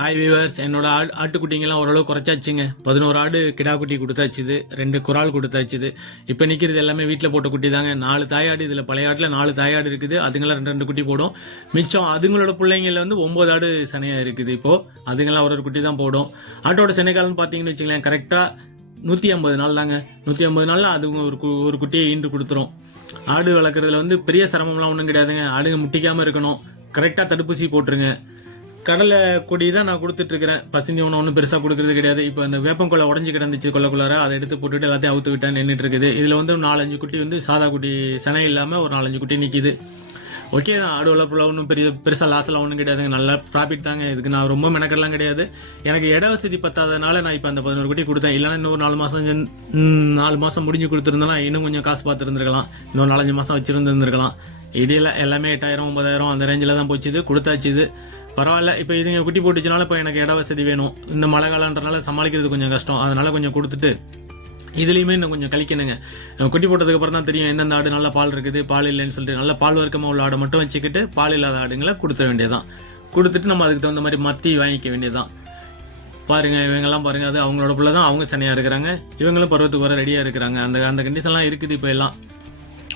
Hi viewers என்னோட ஆடு ஆட்டுக்குட்டிங்கெல்லாம் ஓரளவு குறைச்சாச்சுங்க. பதினோரு ஆடு கிடா குட்டி கொடுத்தாச்சுது. ரெண்டு குரால் கொடுத்தாச்சுது. இப்போ நிற்கிறது எல்லாமே வீட்டில் போட்ட குட்டி தாங்க நாலு தாயாடு இதில் பழைய ஆட்டில் நாலு தாயாடு இருக்குது. அதுங்களாம் ரெண்டு ரெண்டு குட்டி போடும். மிச்சம் அதுங்களோட பிள்ளைங்கள வந்து ஒம்பது ஆடு சனையாக இருக்குது இப்போது அதுங்களாம் ஒரு ஒரு குட்டி தான் போடும். ஆட்டோட செனைக்காலம்னு பார்த்தீங்கன்னு வச்சுங்களேன் கரெக்டாக நூற்றி ஐம்பது நாள் தாங்க. நூற்றி ஐம்பது நாளில் அதுங்க ஒரு கு- ஒரு குட்டியை ஈண்டு கொடுத்துரும். ஆடு வளர்க்குறதுல வந்து பெரிய சிரமம்லாம் ஒன்றும் கிடையாதுங்க. ஆடுங்க முட்டிக்காமல் இருக்கணும். கரெக்டாக தடுப்பூசி போட்டுருங்க. கடலை கொடி தான் நான் கொடுத்துட்டு இருக்கிறேன் பசுந்தி ஒன்று ஒன்றும் பெருசாக கொடுக்கறது கிடையாது. இப்போ இந்த வேப்பங்கொலை உடஞ்சி கிடந்துச்சு கொள்ளக்குள்ளார அதை எடுத்து போட்டுட்டு எல்லாத்தையும் அவுத்து விட்டா நின்றுட்டு இருக்குது இதில் வந்து நாலஞ்சு குட்டி வந்து சாதா குட்டி சனை இல்லாமல் ஒரு நாலஞ்சு குட்டி நிற்கிது ஓகே தான் ஆடு வளர்ப்புல ஒன்றும் பெரிய பெருசாக லாஸ்லாம் ஒன்றும் கிடையாதுங்க. நல்ல ப்ராஃபிட் தாங்க. இதுக்கு நான் ரொம்ப மெனக்கெடலாம் கிடையாது. எனக்கு இட வசதி பத்தாதனால நான் இப்போ அந்த பதினோரு குட்டி கொடுத்தேன். இல்லைன்னா இன்னொரு நாலு மாதம் நாலு மாதம் முடிஞ்சு கொடுத்துருந்தேன்னா இன்னும் கொஞ்சம் காசு பார்த்துருந்துருக்கலாம். இன்னொரு நாலஞ்சு மாதம் வச்சுருந்துருந்துருக்கலாம். இடையில எல்லாமே எட்டாயிரம் ஒன்பதாயிரம் அந்த ரேஞ்சில் தான் போச்சுது கொடுத்தாச்சுது பரவாயில்ல இப்போ இதுங்க குட்டி போட்டுச்சுனால இப்போ எனக்கு இட வசதி வேணும். இந்த மழை காலன்றனால சமாளிக்கிறது கொஞ்சம் கஷ்டம். அதனால் கொஞ்சம் கொடுத்துட்டு இதுலேயுமே இன்னும் கொஞ்சம் கழிக்கணுங்க. குட்டி போட்டதுக்கு அப்புறம் தான் தெரியும் எந்தெந்த ஆடு நல்ல பால் இருக்குது பால் இல்லைன்னு சொல்லிட்டு. நல்ல பால் வர்க்கமாக உள்ள ஆடை மட்டும் வச்சுக்கிட்டு பால் இல்லாத ஆடுங்களை கொடுத்துட வேண்டியதான் கொடுத்துட்டு நம்ம அதுக்கு தகுந்த மாதிரி மத்தி வாங்கிக்க வேண்டியதுதான். பாருங்கள் இவங்கெல்லாம் பாருங்கள் அது அவங்களோட பிள்ளை தான் அவங்க சனையாக இருக்கிறாங்க. இவங்களும் பருவத்துக்கு வர ரெடியாக இருக்கிறாங்க. அந்த அந்த கண்டிஷன்லாம் இருக்குது இப்போ எல்லாம்.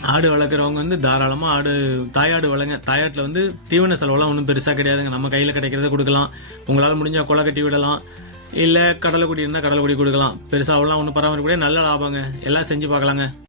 ஆடு வளர்க்குறவங்க வந்து தாராளமாக ஆடு தாயாடு வளங்க தாயாட்டில் வந்து தீவன செலவெல்லாம் ஒன்றும் பெருசாக கிடையாதுங்க. நம்ம கையில் கிடைக்கிறத கொடுக்கலாம். உங்களால் முடிஞ்சால் கொலை கட்டி விடலாம். இல்லை கடலை குடி இருந்தால் கடலை குடி கொடுக்கலாம். பெருசாகலாம் ஒன்றும் பராமரிக்க நல்ல லாபங்க. எல்லாம் செஞ்சு பார்க்கலாங்க.